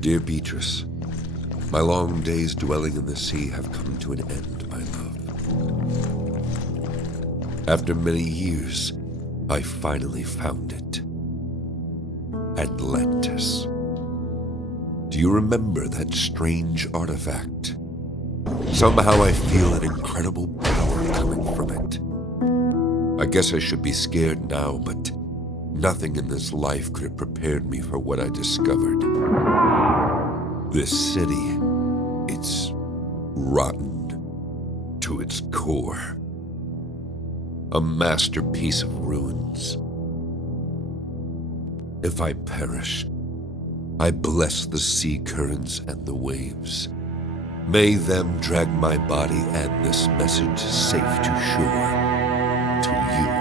Dear Beatrice, my long days dwelling in the sea have come to an end, my love. After many years, I finally found it. Atlantis. Do you remember that strange artifact? Somehow I feel an incredible power coming from it. I guess I should be scared now, but nothing in this life could have prepared me for what I discovered. This city, it's rotten to its core. A masterpiece of ruins. If I perish, I bless the sea currents and the waves. May them drag my body and this message safe to shore, to you.